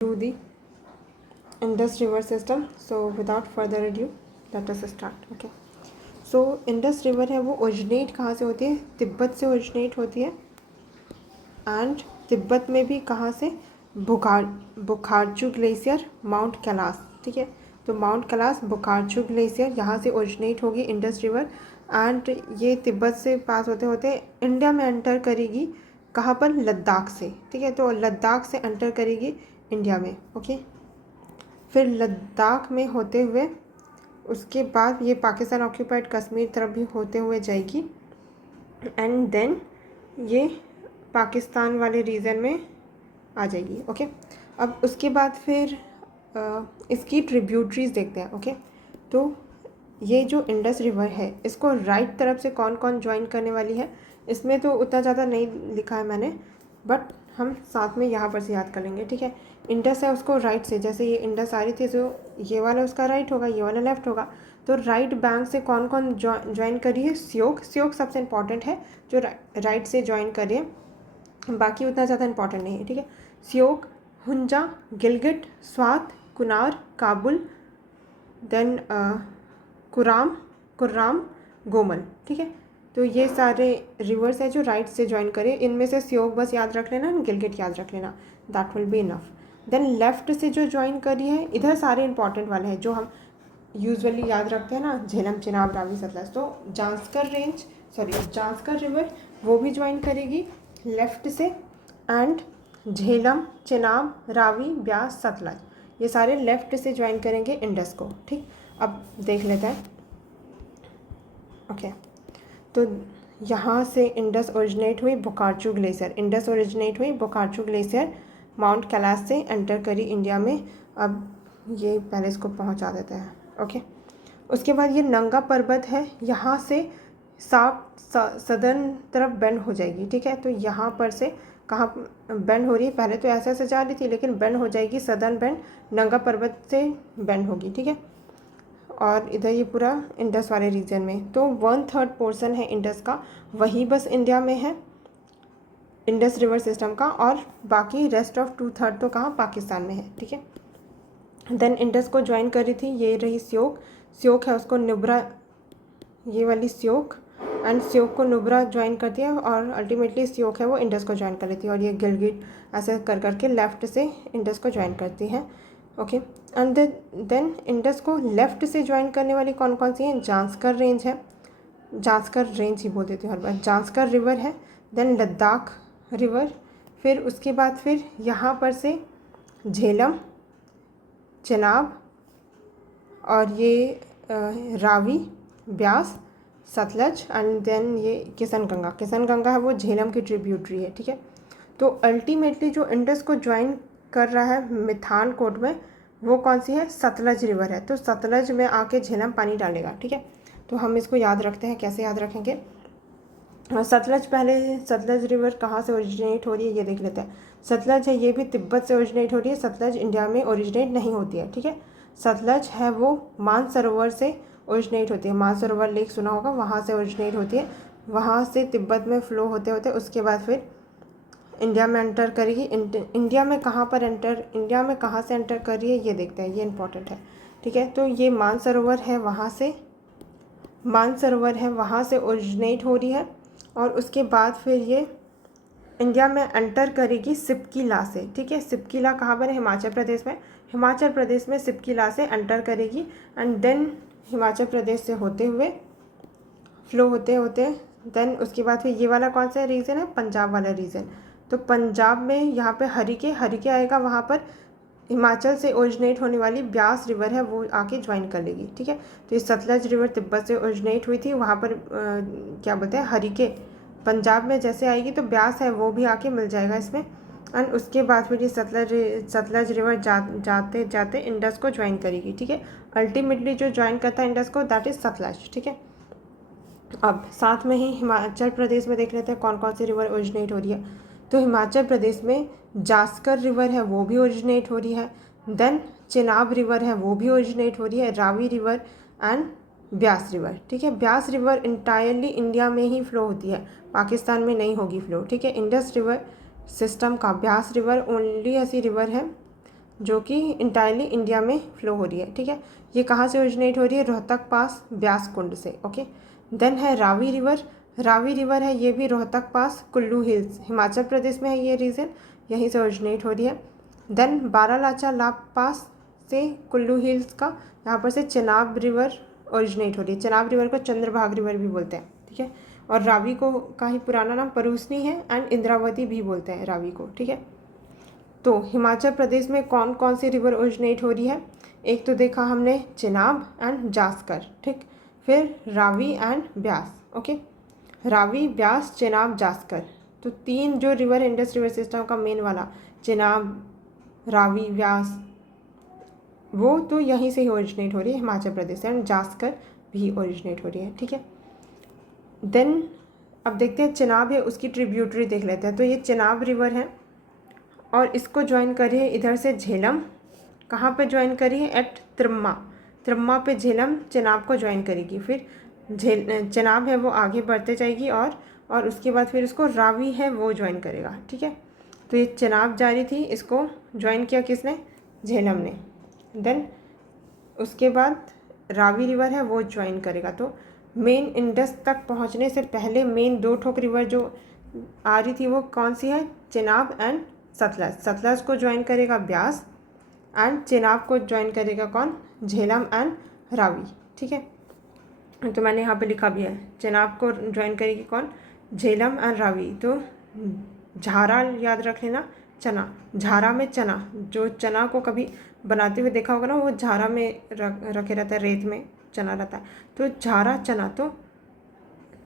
do the Indus River system. So without further ado, let us start. Okay. So Indus river है वो originate कहाँ से होती है? तिब्बत से ओरिजिनेट होती है एंड तिब्बत में भी कहाँ से? बुखारचू ग्लेशियर, माउंट कैलाश, ठीक है। तो माउंट कैलाश, बुखारचू ग्लेशियर यहाँ से ओरिजिनेट होगी इंडस रिवर एंड ये तिब्बत से पास होते होते इंडिया में एंटर करेगी। कहाँ पर? लद्दाख से, ठीक है। तो लद्दाख से एंटर करेगी इंडिया में, ओके। फिर लद्दाख में होते हुए उसके बाद ये पाकिस्तान ऑक्यूपाइड कश्मीर तरफ भी होते हुए जाएगी एंड देन ये पाकिस्तान वाले रीजन में आ जाएगी, ओके। अब उसके बाद फिर इसकी ट्रिब्यूटरीज देखते हैं, ओके। तो ये जो इंडस रिवर है इसको राइट तरफ से कौन कौन ज्वाइन करने वाली है, इसमें तो उतना ज़्यादा नहीं लिखा है मैंने, बट हम साथ में यहाँ पर से याद कर लेंगे, ठीक है। इंडस है उसको राइट से, जैसे ये इंडस आ रही थी तो ये वाला उसका राइट होगा, ये वाला लेफ्ट होगा। तो राइट बैंक से कौन कौन ज्वाइन करी है? सियोक सबसे इम्पॉर्टेंट है जो राइट से ज्वाइन करी है, बाकी उतना ज़्यादा इम्पॉर्टेंट नहीं है, ठीक है। सियोक, हुंजा, गिलगिट, स्वात, कुनार, काबुल, देन कुर्राम, गोमल, ठीक है। तो ये सारे रिवर्स है जो राइट से ज्वाइन करें। इनमें से सियोक बस याद रख लेना, गिलगिट याद रख लेना, that will be enough. Then left से जो ज्वाइन करी है, इधर सारे इंपॉर्टेंट वाले हैं जो हम यूजुअली याद रखते हैं ना, झेलम, चिनाब, रावी, सतलज। तो जांस्कर रिवर वो भी ज्वाइन करेगी लेफ्ट से एंड झेलम, चिनाब, रावी, ब्यास, सतलज ये सारे लेफ्ट से ज्वाइन करेंगे इंडस को, ठीक। अब देख लेते हैं, ओके। तो यहाँ से इंडस ओरिजिनेट हुई बुखारचू ग्लेशियर, इंडस ओरिजिनेट हुई बुखारचू ग्लेशियर माउंट कैलाश से एंटर करी इंडिया में। अब ये पहले इसको पहुँचा देते हैं, ओके। उसके बाद ये नंगा पर्वत है, यहाँ से सदर्न तरफ बेंड हो जाएगी, ठीक है। तो यहाँ पर से कहाँ बेंड हो रही है? पहले तो ऐसे ऐसे जा रही थी लेकिन बेंड हो जाएगी, सदर्न बेंड नंगा पर्वत से बेंड होगी, ठीक है। और इधर ये पूरा इंडस वाले रीजन में। तो 1/3 पोर्शन है इंडस का, वही बस इंडिया में है इंडस रिवर सिस्टम का, और बाकी रेस्ट ऑफ 2/3 तो कहाँ? पाकिस्तान में है, ठीक है। देन इंडस को ज्वाइन करी थी, ये रही सियोक है उसको नुब्रा, ये वाली सियोक एंड सियोक को नुब्रा ज्वाइन करती है और अल्टीमेटली सियोक है वो इंडस को ज्वाइन कर लेती है, और ये गिलगिट ऐसे कर करके लेफ्ट से इंडस को ज्वाइन करती है, ओके। एंड देन इंडस को लेफ्ट से ज्वाइन करने वाली कौन कौन सी हैं? जांस्कर रेंज है, जांस्कर रेंज ही बोल देती हूँ हर बार, जांस्कर रिवर है, देन लद्दाख रिवर, फिर उसके बाद फिर यहाँ पर से झेलम, चिनाब और ये रावी, ब्यास, सतलज एंड देन ये किशन गंगा है वो झेलम की ट्रिब्यूटरी है, ठीक है। तो अल्टीमेटली जो इंडस को ज्वाइन कर रहा है मिथान कोट में वो कौन सी है? सतलज रिवर है। तो सतलज में आके झेलम पानी डालेगा, ठीक है। तो हम इसको याद रखते हैं, कैसे याद रखेंगे? सतलज रिवर कहाँ से ओरिजिनेट हो रही है ये देख लेते हैं। सतलज है ये भी तिब्बत से ओरिजिनेट हो रही है, सतलज इंडिया में ओरिजिनेट नहीं होती है, ठीक है। सतलज है वो मानसरोवर से ओरिजिनेट होती है, मानसरोवर लेक सुना होगा, वहाँ से ओरिजिनेट होती है, वहाँ से तिब्बत में फ़्लो होते होते उसके बाद फिर इंडिया में एंटर करेगी। इंडिया में कहाँ से एंटर कर रही है ये देखते हैं, ये इंपॉर्टेंट है, ठीक है। तो ये मानसरोवर है वहाँ से ओरिजिनेट हो रही है, और उसके बाद फिर ये इंडिया में एंटर करेगी सिपकीला से, ठीक है। सिपकीला कहाँ पर है? हिमाचल प्रदेश में सिपकीला से एंटर करेगी एंड देन हिमाचल प्रदेश से होते हुए फ्लो होते होते देन उसके बाद फिर ये वाला कौन सा रीजन है? पंजाब वाला रीजन। तो पंजाब में यहाँ पे हरिके आएगा, वहाँ पर हिमाचल से ओरिजिनेट होने वाली ब्यास रिवर है वो आके ज्वाइन कर लेगी, ठीक है। तो ये सतलज रिवर तिब्बत से ओरिजिनेट हुई थी, वहाँ पर क्या बोलते हैं, हरिके पंजाब में जैसे आएगी तो ब्यास है वो भी आके मिल जाएगा इसमें, एंड उसके बाद फिर ये सतलज रिवर जाते जाते इंडस को ज्वाइन करेगी, ठीक है। अल्टीमेटली जो ज्वाइन करता है इंडस को दैट इज़ सतलज, ठीक है। अब साथ में ही हिमाचल प्रदेश में देख लेते हैं कौन कौन सी रिवर ओरिजिनेट हो रही है। तो हिमाचल प्रदेश में जास्कर रिवर है वो भी ओरिजिनेट हो रही है, देन चिनाब रिवर है वो भी ओरिजिनेट हो रही है, Ravi river and Beas river, ठीक है। ब्यास रिवर इंटायरली इंडिया में ही फ़्लो होती है, पाकिस्तान में नहीं होगी फ़्लो, ठीक है। इंडस रिवर सिस्टम का ब्यास रिवर ओनली ऐसी रिवर है जो कि इंटायरली इंडिया में फ्लो हो रही है, ठीक है। ये कहाँ से ओरिजिनेट हो रही है? रोहतक पास ब्यास कुंड से, ओके। देन है रावी रिवर। रावी रिवर है, ये भी रोहतक पास कुल्लू हिल्स, हिमाचल प्रदेश में है ये रीजन, यहीं से ओरिजिनेट हो रही है। देन बारालाचा लाप पास से कुल्लू हिल्स का, यहाँ पर से चेनाब रिवर ओरिजिनेट हो रही है। चेनाब रिवर को चंद्रभाग रिवर भी बोलते हैं, ठीक है। और रावी को का ही पुराना नाम परूसनी है एंड इंद्रावती भी बोलते हैं रावी को, ठीक है। तो हिमाचल प्रदेश में कौन कौन सी रिवर ओरिजिनेट हो रही है? एक तो देखा हमने चेनाब एंड जास्कर, ठीक। फिर रावी एंड ब्यास, ओके। रावी, ब्यास, चेनाब, जास्कर, तो 3 जो रिवर इंडस रिवर सिस्टम का मेन वाला चेनाब, रावी, व्यास, वो तो यहीं से ही ओरिजिनेट हो रही है हिमाचल प्रदेश से, एंड जास्कर भी ओरिजिनेट हो रही है, ठीक है। देन अब देखते हैं चेनाब है, उसकी ट्रिब्यूटरी देख लेते हैं। तो ये चेनाब रिवर है और इसको ज्वाइन करी है इधर से झेलम। कहाँ पे ज्वाइन करी है? एट त्रिम्मा। त्रिम्मा पे झेलम चेनाब को ज्वाइन करेगी। फिर चेनाब है वो आगे बढ़ते जाएगी और उसके बाद फिर इसको रावी है वो ज्वाइन करेगा, ठीक है। तो ये चेनाब जारी थी, इसको ज्वाइन किया किसने? झेलम ने। देन उसके बाद रावी रिवर है वो ज्वाइन करेगा। तो मेन इंडस तक पहुंचने से पहले मेन 2 ठोक रिवर जो आ रही थी वो कौन सी है? चेनाब एंड सतलज। सतलज को ज्वाइन करेगा ब्यास एंड चेनाब को ज्वाइन करेगा कौन? झेलम एंड रावी, ठीक है। तो मैंने यहाँ पे लिखा भी है, चेनाब को ज्वाइन करेगी कौन? झेलम एंड रावी। तो झारा याद रख लेना, चना, झारा में चना, जो चना को कभी बनाते हुए देखा होगा ना, वो झारा में रखे रहता है, रेत में चना रहता है। तो झारा चना, तो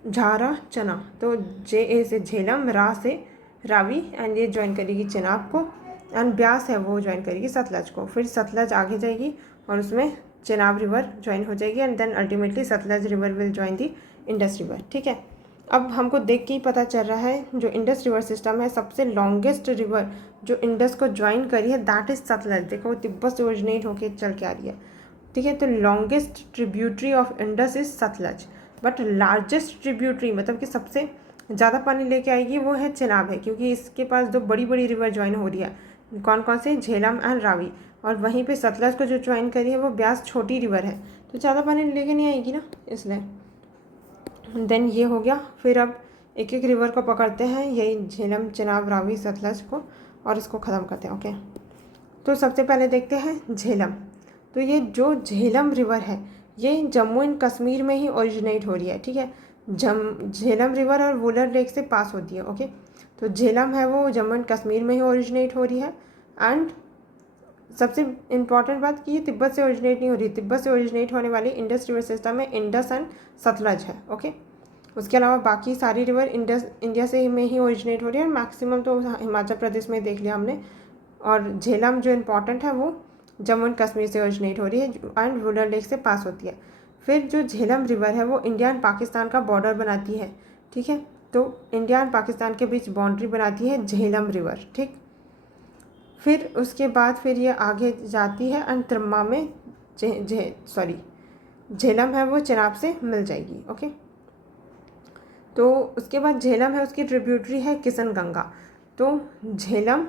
झारा चना, तो जे ए से झेलम, रा से रावी, एंड ये ज्वाइन करेगी चेनाब को, एंड ब्यास है वो ज्वाइन करेगी सतलज को। फिर सतलज आगे जाएगी और उसमें चेनाब रिवर ज्वाइन हो जाएगी, and then ultimately Sutlej river will join the Indus river, ठीक है। अब हमको देख के ही पता चल रहा है जो इंडस रिवर सिस्टम है, सबसे लॉन्गेस्ट रिवर जो इंडस को ज्वाइन करी है दैट इज सतलज। देखो वो तिब्बत से ओरिजिनेट होकर चल के आ रही है, ठीक है। तो longest tributary of Indus is Sutlej, but largest tributary मतलब कि सबसे ज़्यादा पानी लेके आएगी वो है चेनाब है, क्योंकि इसके पास 2 बड़ी बड़ी रिवर ज्वाइन हो रही है। कौन कौन से? झेलम एंड रावी। और वहीं पे सतलज को जो ज्वाइन करी है वो ब्यास छोटी रिवर है, तो ज़्यादा पानी लेके नहीं आएगी ना, इसलिए। देन ये हो गया। फिर अब एक एक रिवर को पकड़ते हैं, यही झेलम, चेनाब, रावी, सतलज को, और इसको ख़त्म करते हैं, ओके। तो सबसे पहले देखते हैं झेलम। तो ये जो झेलम रिवर है ये जम्मू एंड कश्मीर में ही ओरिजिनेट हो रही है, ठीक है। झेलम रिवर और वुलर लेक से पास होती है, ओके। तो झेलम है वो जम्मू एंड कश्मीर में ही ओरिजिनेट हो रही है। एंड सबसे इम्पॉर्टेंट बात कि ये तिब्बत से ओरिजिनेट नहीं हो रही। तिब्बत से ओरिजिनेट होने वाली इंडस रिवर सिस्टम में इंडस एंड सतलज है, ओके। उसके अलावा बाकी सारी रिवर इंडस इंडिया से में ही ओरिजिनेट हो रही है, और मैक्सिमम तो हिमाचल प्रदेश में देख लिया हमने। और झेलम जो इम्पॉर्टेंट है वो जम्मू एंड कश्मीर से ओरिजिनेट हो रही है एंड वुलर लेक से पास होती है। फिर जो झेलम रिवर है वो इंडिया एंड पाकिस्तान का बॉर्डर बनाती है, ठीक है। तो इंडिया एंड पाकिस्तान के बीच बाउंड्री बनाती है झेलम रिवर, ठीक। फिर उसके बाद फिर ये आगे जाती है एंड त्रिम्मा में झेलम है वो चेनाब से मिल जाएगी, ओके। तो उसके बाद झेलम है उसकी ट्रिब्यूटरी है किशन गंगा। तो झेलम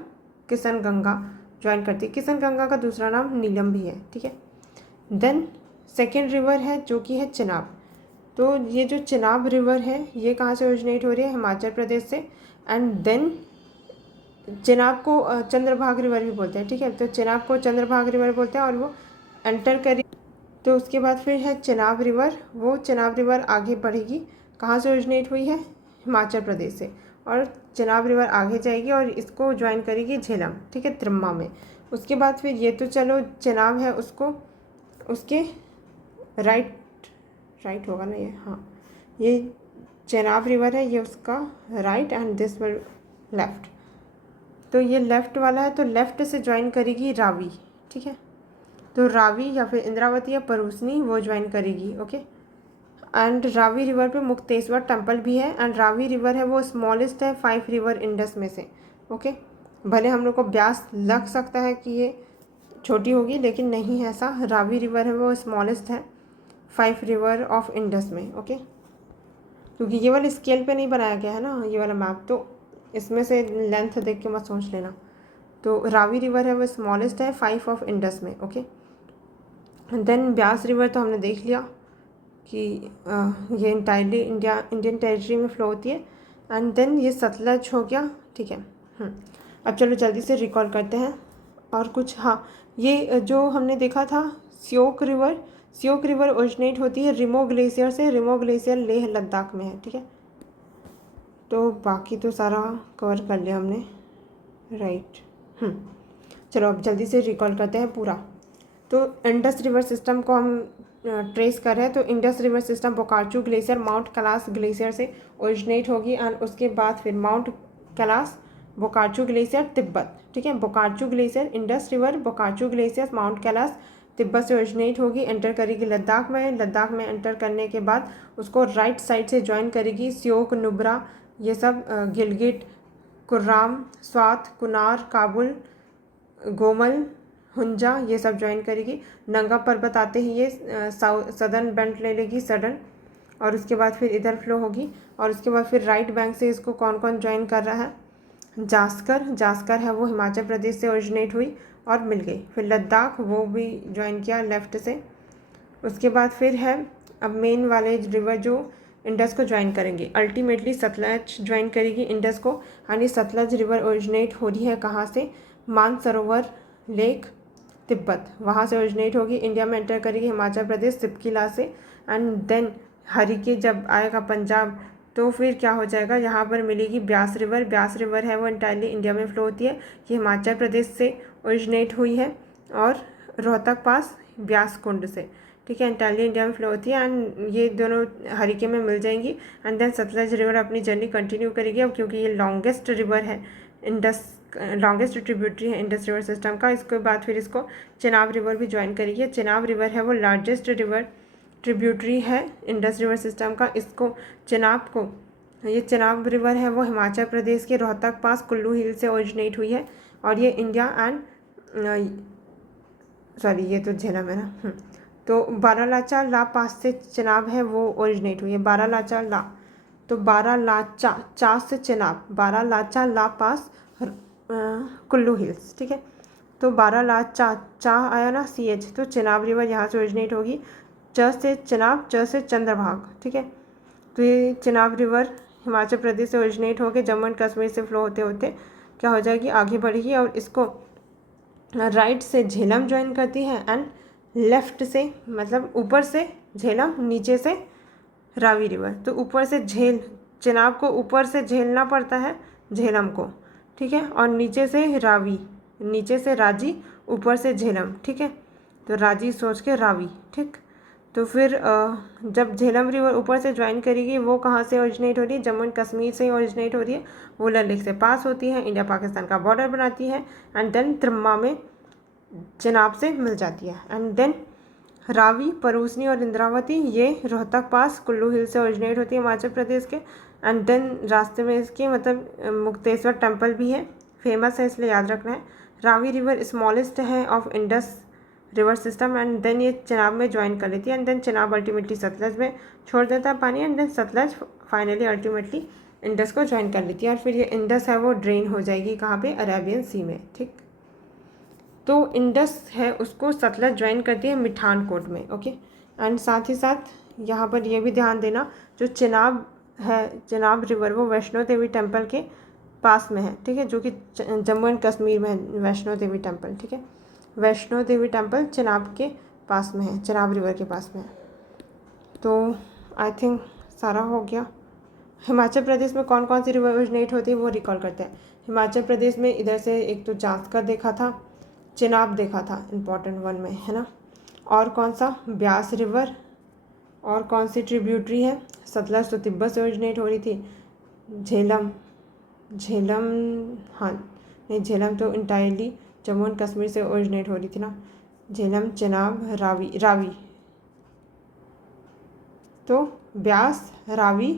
किशन गंगा ज्वाइन करती है। किशन गंगा का दूसरा नाम नीलम भी है, ठीक है। देन सेकेंड रिवर है जो कि है चेनाब। तो ये जो चेनाब रिवर है ये कहाँ से ओरिजिनेट हो रही है? हिमाचल प्रदेश से। एंड देन चेनाब को चंद्रभाग रिवर भी बोलते हैं, ठीक है। तो चेनाब को चंद्रभाग रिवर बोलते हैं और वो एंटर करी। तो उसके बाद फिर है चेनाब रिवर। वो चेनाब रिवर आगे बढ़ेगी, कहाँ से ओरिजिनेट हुई है? हिमाचल प्रदेश से। और चेनाब रिवर आगे जाएगी और इसको ज्वाइन करेगी झेलम, ठीक है, त्रिम्मा में। उसके बाद फिर ये तो चलो चेनाब है उसको उसके राइट होगा ना ये, हाँ, ये चेनाब रिवर है, ये उसका right and this will left. तो ये लेफ़्ट वाला है, तो लेफ़्ट से ज्वाइन करेगी रावी, ठीक है। तो रावी या फिर इंद्रावती या परूसनी वो ज्वाइन करेगी, ओके। एंड रावी रिवर पे मुक्तेश्वर टेम्पल भी है। एंड रावी रिवर है वो स्मॉलेस्ट है 5 रिवर इंडस में से, ओके। भले हम लोग को ब्यास लग सकता है कि ये छोटी होगी, लेकिन नहीं है ऐसा। रावी रिवर है वो स्मॉलेस्ट है 5 रिवर ऑफ इंडस में, ओके। क्योंकि ये वाले स्केल पे नहीं बनाया गया है ना ये वाला मैप, तो इसमें से लेंथ देख के मत सोच लेना। तो रावी रिवर है वो स्मॉलेस्ट है 5 ऑफ इंडस में। ओके, देन ब्यास रिवर तो हमने देख लिया कि ये इंटायरली इंडियन टेरिटरी में फ़्लो होती है। एंड देन ये सतलज हो गया। ठीक है, अब चलो जल्दी से रिकॉल करते हैं और कुछ। हाँ, ये जो हमने देखा था श्योक रिवर ओरिजिनेट होती है रिमो ग्लेशियर से। रिमो ग्लेशियर लेह लद्दाख में है। ठीक है, तो बाकी तो सारा कवर कर लिया हमने, राइट। चलो अब जल्दी से रिकॉल करते हैं पूरा। तो इंडस रिवर सिस्टम को हम ट्रेस कर रहे हैं। तो Indus river system Bokharchu glacier Mount Kailash glacier से ओरिजिनेट होगी एंड उसके बाद फिर Mount Kailash Bokharchu glacier Tibet. ठीक है, Bokharchu glacier Indus river Bokharchu glacier Mount Kailash Tibet से ओरिजिनेट होगी, एंटर करेगी लद्दाख में एंटर करने के बाद उसको राइट साइड से ज्वाइन करेगी श्योक, नुब्रा, ये सब गिलगिट, कुर्राम, स्वात, कुनार, काबुल, गोमल, हुंजा, ये सब ज्वाइन करेगी। नंगा पर्वत आते ही ये सदर्न बेंट ले लेगी सडन, और उसके बाद फिर इधर फ्लो होगी। और उसके बाद फिर राइट बैंक से इसको कौन कौन ज्वाइन कर रहा है? जास्कर है वो हिमाचल प्रदेश से ओरिजिनेट हुई और मिल गई। फिर लद्दाख वो भी ज्वाइन किया लेफ़्ट से। उसके बाद फिर है अब मेन वाले रिवर जो इंडस को ज्वाइन करेंगे। अल्टीमेटली सतलज ज्वाइन करेगी इंडस को। यानी सतलज रिवर ओरिजिनेट हो रही है कहाँ से? मानसरोवर लेक तिब्बत, वहाँ से ओरिजिनेट होगी, इंडिया में एंटर करेगी हिमाचल प्रदेश सिपकिला से। एंड देन हरिके जब आएगा पंजाब तो फिर क्या हो जाएगा, यहाँ पर मिलेगी ब्यास रिवर है वो इंटायरली इंडिया में फ़्लो होती है। ये हिमाचल प्रदेश से ओरिजिनेट हुई है और रोहतक पास ब्यास कुंड से। ठीक है, इंटायरली इंडिया में फ़्लो होती है एंड ये दोनों हरिके में मिल जाएंगी। एंड देन सतलज रिवर अपनी जर्नी कंटिन्यू करेगी। अब क्योंकि ये लॉन्गेस्ट रिवर है, लॉन्गेस्ट ट्रिब्यूटरी है इंडस रिवर सिस्टम का, इसके बाद फिर इसको चेनाब रिवर भी ज्वाइन करेगी। चेनाब रिवर है वो लार्जेस्ट रिवर ट्रिब्यूटरी है इंडस रिवर सिस्टम का। इसको ये चेनाब रिवर है वो हिमाचल प्रदेश के रोहतक पास कुल्लू हिल से ओरिजिनेट हुई है और ये इंडिया एंड सॉरी ये तो झेलम है ना। तो बारालाचा ला पास से चेनाब है वो ओरिजिनेट हुई है। बारालाचा ला, तो बारालाचा चा से चेनाब, बारालाचा ला पास कुल्लू हिल्स। ठीक है, तो बारालाचा चा आया ना CH, तो चेनाब रिवर यहाँ से ओरिजिनेट होगी। च से चेनाब, च से चंद्रभाग। ठीक है, तो ये चेनाब रिवर हिमाचल प्रदेश से ओरिजिनेट होकर जम्मू एंड कश्मीर से फ्लो होते होते क्या हो जाएगी, आगे बढ़ेगी और इसको राइट से झेलम ज्वाइन करती है एंड लेफ़्ट से मतलब ऊपर से झेलम, नीचे से रावी रिवर। तो ऊपर से चेनाब को ऊपर से झेलना पड़ता है झेलम को। ठीक है, और नीचे से रावी, नीचे से राजी, ऊपर से झेलम। ठीक है, तो राजी सोच के रावी। ठीक, तो फिर जब झेलम रिवर ऊपर से ज्वाइन करेगी वो कहाँ से ओरिजिनेट हो रही है? जम्मू एंड कश्मीर से ही ओरिजिनेट हो रही है। वो डल लेक से पास होती है, इंडिया पाकिस्तान का बॉर्डर बनाती है एंड देन त्रिम्मा में चेनाब से मिल जाती है। एंड देन रावी, परूसनी और इंद्रावती ये रोहतक पास कुल्लू हिल से ओरिजिनेट होती है हिमाचल प्रदेश के। एंड देन रास्ते में इसके मतलब मुक्तेश्वर टेम्पल भी है, फेमस है इसलिए याद रखना है। रावी रिवर स्मॉलेस्ट है of Indus river system and then ये चेनाब में ज्वाइन कर लेती है and then Chenab ultimately Sutlej में छोड़ देता है पानी and then Sutlej finally ultimately Indus को ज्वाइन कर लेती है और फिर ये इंडस है वो ड्रेन हो जाएगी कहाँ पे? अरेबियन सी में। ठीक, तो इंडस है उसको सतलज ज्वाइन करती है मिठानकोट में। ओके, एंड साथ ही साथ यहाँ पर ये भी ध्यान देना जो चेनाब है, चेनाब रिवर वो वैष्णो देवी टेम्पल के पास में है। ठीक है, जो कि जम्मू एंड कश्मीर में है वैष्णो देवी टेम्पल। ठीक है, वैष्णो देवी टेम्पल चेनाब के पास में है, चेनाब रिवर के पास में है। तो आई थिंक सारा हो गया। हिमाचल प्रदेश में कौन कौन सी रिवर ओरिजिनेट होती है वो रिकॉल करते हैं। हिमाचल प्रदेश में इधर से एक तो जास्कर देखा था, चेनाब देखा था इम्पॉर्टेंट वन में, है ना। और कौन सा? ब्यास रिवर। और कौन सी ट्रिब्यूटरी है? सतलज तो तिब्बत से ओरिजिनेट हो रही थी। झेलम, हाँ नहीं, झेलम तो इंटायरली जम्मू एंड कश्मीर से ओरिजिनेट हो रही थी ना। झेलम, चेनाब, रावी, तो ब्यास, रावी,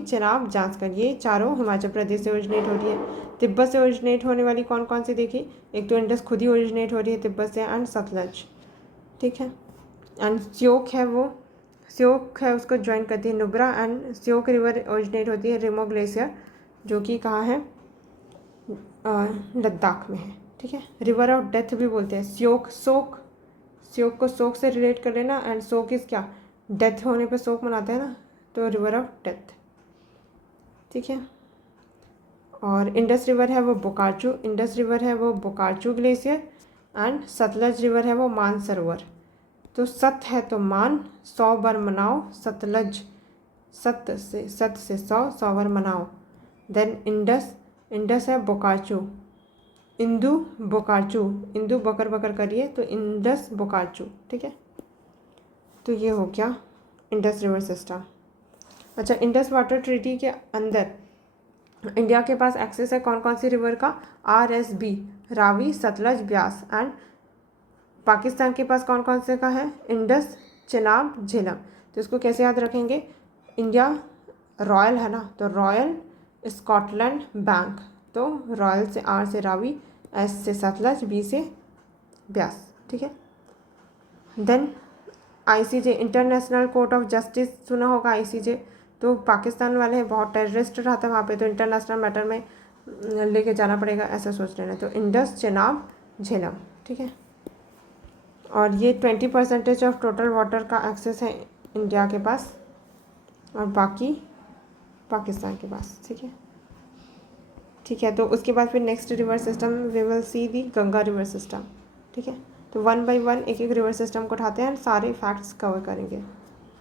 चेनाब, जास्कर ये चारों हिमाचल प्रदेश से ओरिजिनेट हो रही है। तिब्बत से ओरिजिनेट होने वाली कौन कौन सी देखी? एक तो इंडस खुद ही ओरिजिनेट हो रही है तिब्बत से एंड सतलज। ठीक है, एंड श्योक है उसको ज्वाइन करती है Nubra and Shyok river originate होती है रिमो ग्लेशियर जो कि कहाँ है? लद्दाख में है, ठीक है। रिवर ऑफ डेथ भी बोलते हैं, श्योक को शोक से रिलेट कर लेना, एंड शोक इज़ क्या, डेथ होने पे शोक मनाते हैं ना, तो रिवर ऑफ डेथ, ठीक है। और इंडस रिवर है वो बोकार्चू ग्लेशियर, एंड सतलज रिवर है वो मानसरोवर। तो सत है तो मान, 100 बार मनाओ, सतलज सत से 100 बार मनाओ। देन इंडस है बोकार्चू, इंदु बकर बकर करिए तो इंडस बोकार्चू, ठीक है। तो ये हो गया इंडस रिवर सिस्टम। अच्छा, इंडस वाटर ट्रीटी के अंदर इंडिया के पास एक्सेस है कौन कौन सी रिवर का, RSB, रावी, सतलज, ब्यास, एंड पाकिस्तान के पास कौन कौन से का है, इंडस, चेनाब, झेलम। तो इसको कैसे याद रखेंगे, इंडिया रॉयल है ना, तो रॉयल स्कॉटलैंड बैंक, तो रॉयल से R से रावी, S से सतलज, B से ब्यास, ठीक है। Then ICJ, international court of justice, सुना होगा ICJ, तो पाकिस्तान वाले हैं बहुत टेररिस्ट रहता है वहाँ पे, तो इंटरनेशनल मैटर में लेके जाना पड़ेगा, ऐसा सोच लेना। तो इंडस, चेनाब, झेलम, ठीक है। और ये 20% ऑफ टोटल वाटर का एक्सेस है इंडिया के पास, और बाकी पाकिस्तान के पास, ठीक है। तो उसके बाद फिर next river system we will see the Ganga river system, ठीक है। तो 1 by 1 एक एक रिवर सिस्टम को उठाते हैं, सारे फैक्ट्स कवर करेंगे।